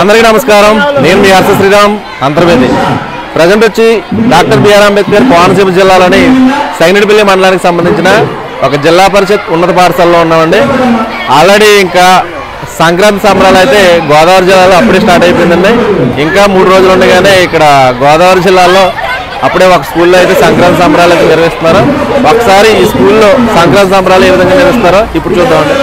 అందరికీ నమస్కారం. నేను మీ హర్ష శ్రీరామ్ అంతర్వేది. ప్రజెంట్ వచ్చి డాక్టర్ బిఆర్ అంబేద్కర్ కోనసీమ జిల్లాలోని సైనిడిపల్లి మండలానికి సంబంధించిన ఒక జిల్లా పరిషత్ ఉన్నత పాఠశాలలో ఉన్నామండి. ఆల్రెడీ ఇంకా సంక్రాంతి సంబరాలు అయితే గోదావరి జిల్లాలో అప్పుడే స్టార్ట్ అయిపోయిందండి. ఇంకా 3 రోజులు ఉండగానే ఇక్కడ గోదావరి జిల్లాలో అప్పుడే ఒక స్కూల్లో అయితే సంక్రాంతి సంబరాలు అయితే నిర్వహిస్తున్నారు. ఒకసారి ఈ స్కూల్లో సంక్రాంతి సంబరాలు ఏ విధంగా నిర్వహిస్తారో ఇప్పుడు చూద్దామండి.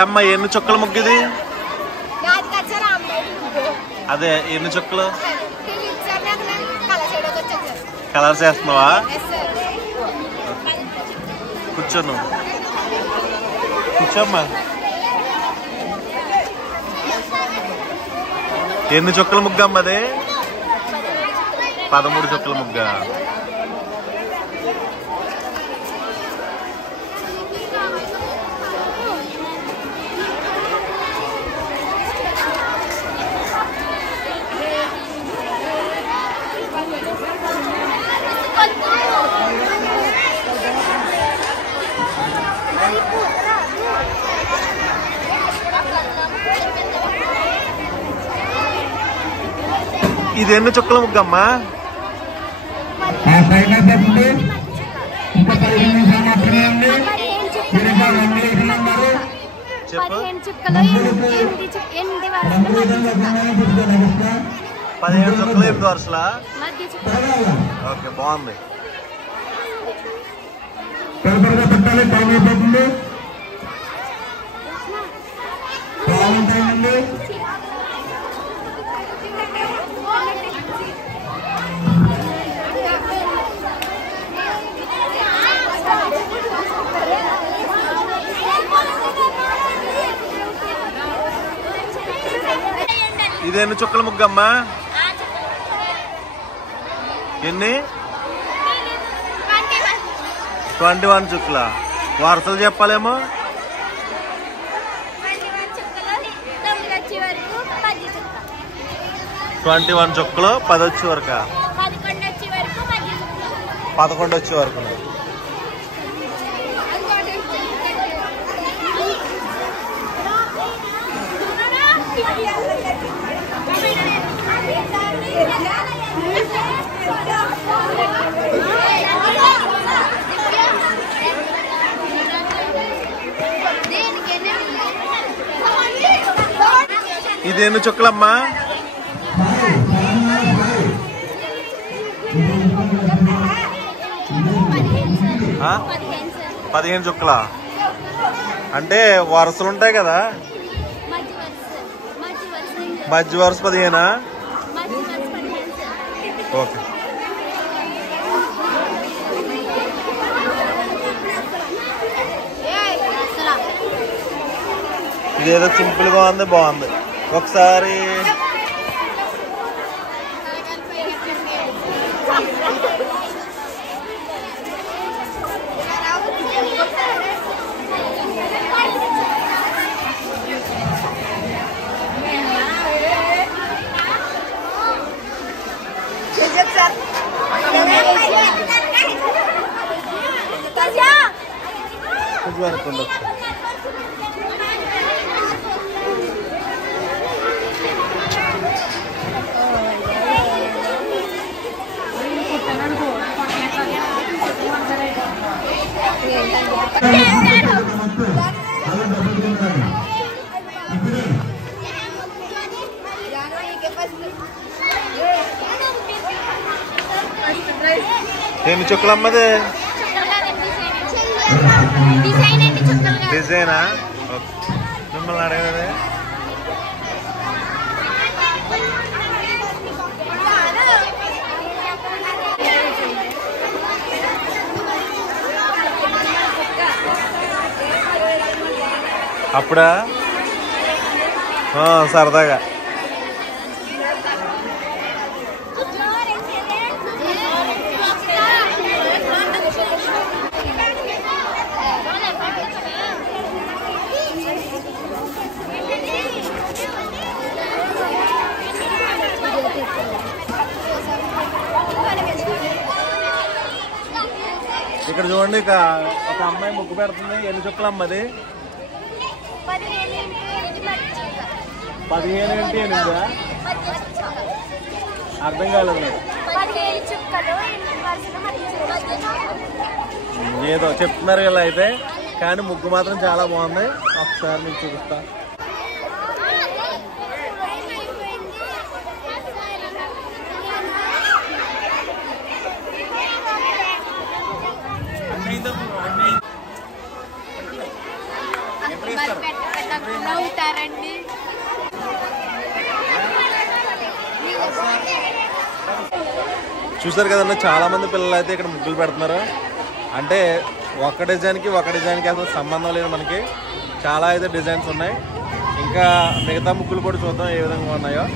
అమ్మ ఎన్ని చుక్కల ముగ్గుది? అదే ఎన్ని చుక్కలు కలర్స్ వేస్తున్నావా? కూర్చోను కూర్చోమ్మా. ఎన్ని చుక్కల ముగ్గు అమ్మ అది? 13 చుక్కల ముగ్గ. ఇది ఎన్ని చుక్కల ముగ్గమ్మా? చెప్పు. 15 చుక్కలు 8 వరుసలా? ఓకే, బాగుంది. ఇది ఎన్ని చుక్కల ముగ్గమ్మా? ఎన్ని? 21 చుక్కల. వరుసలు చెప్పాలేమో. 21 చుక్కలు 10 వచ్చే వరకు, 11 వచ్చే వరకు. ఇది ఎన్ని చుక్కలమ్మా? 15 చుక్కల. అంటే వరుసలు ఉంటాయి కదా, మధ్య వరుస 15. ఓకే. ఇదేదో సింపుల్ గా ఉంది, బాగుంది. ఒకసారి ఎన్ని చుక్కలమ్మది? డిజైనా? మిమ్మల్ని అడగదే. అప్పుడా సరదాగా ఇక్కడ చూడండి ఒక అమ్మాయి ముగ్గు పెడుతుంది. ఎన్ని చుక్కలు అమ్మది? 15 ఏంటి 8? అర్థం కాలేదు నాకు. ఏదో చెప్తున్నారు ఇలా అయితే, కానీ ముగ్గు మాత్రం చాలా బాగుంది. ఒకసారి మీకు చూపిస్తా. చూసారు కదండి, చాలా మంది పిల్లలు అయితే ఇక్కడ ముగ్గులు పెడుతున్నారు. అంటే ఒక డిజైన్కి అసలు సంబంధం లేదు మనకి. చాలా అయితే డిజైన్స్ ఉన్నాయి. ఇంకా మిగతా ముగ్గులు కూడా చూద్దాం ఏ విధంగా ఉన్నాయో.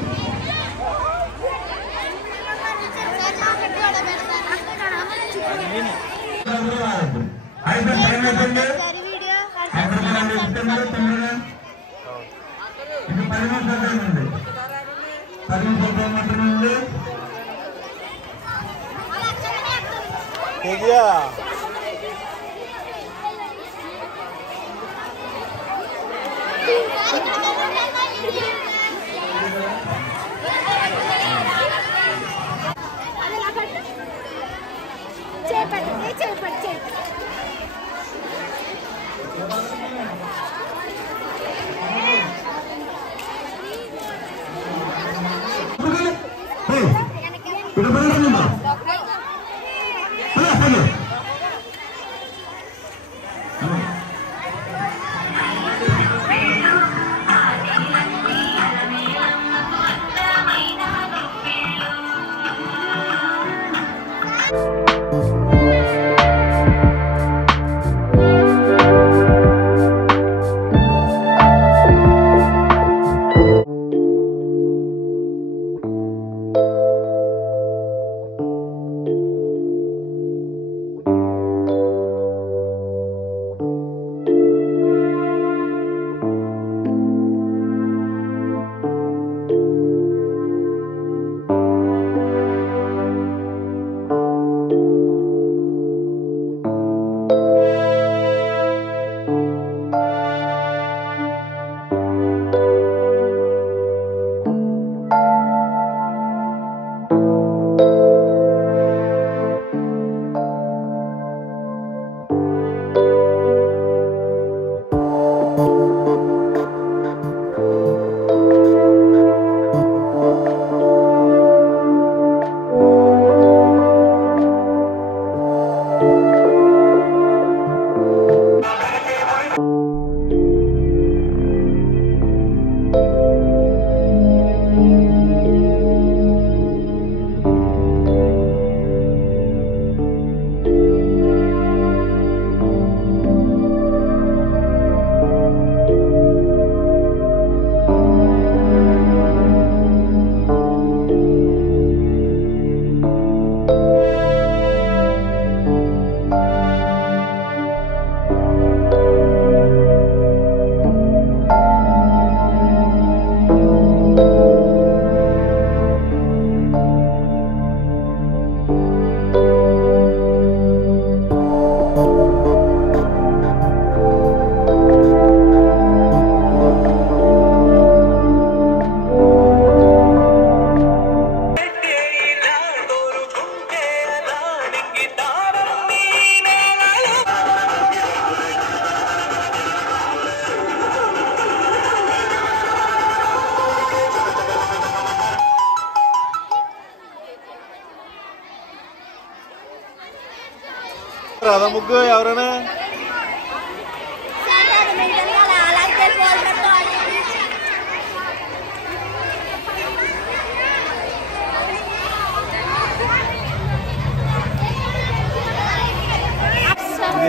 రాధా ముగ్గు ఎవరైనా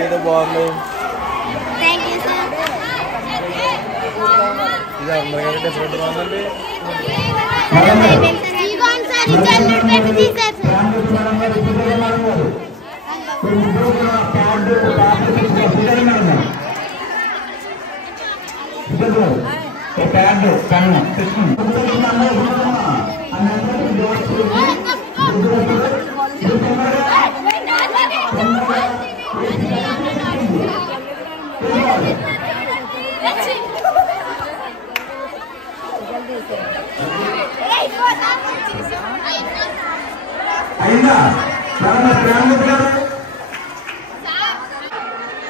ఏదో బాగుంది. ఇది అందరికీ డిఫరెంట్ బాగుందండి.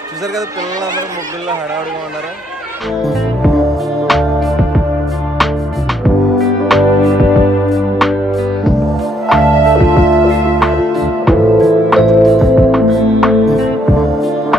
చూసారు కదా, పిల్లలందరూ ముగ్గుల్లో హడావుడిగా ఉన్నారు.